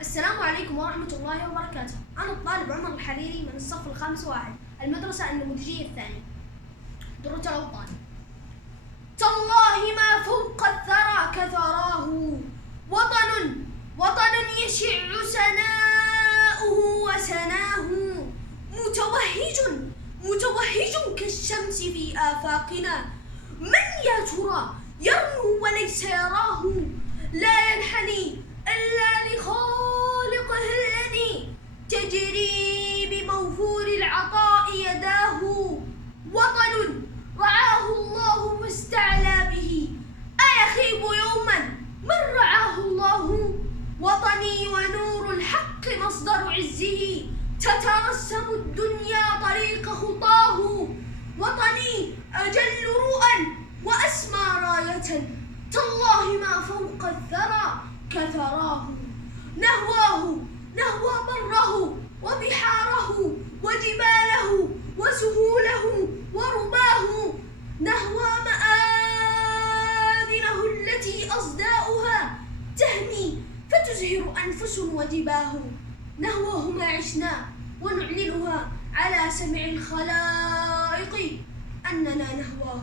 السلام عليكم ورحمة الله وبركاته. أنا الطالب عمر الحريري من الصف الخامس واحد، المدرسة النموذجية الثانية، درة الأوطان. تالله ما فوق الثرى كثراه، وطن يشع سناؤه وسناه، متوهج كالشمس في آفاقنا. من يا ترى يرنو وليس يراه، لا ينحني إلا لخالقه الذي تجري بموفور العطاء يداه. وطن رعاه الله واستعلى به، أيخيب يوما من رعاه الله. وطني ونور الحق مصدر عزه، تترسم الدنيا طريق خطاه. وطني أجل رؤى وأسمى راية، تالله ما فوق الثرى كثراه. نهوى بره وبحاره وجباله وسهوله ورباه، نهوى مآذنه التي أصداؤها تهمي فتزهر أنفس وجباه. نهواه ما عشنا ونعلنها على سمع الخلائق، أننا نهواه.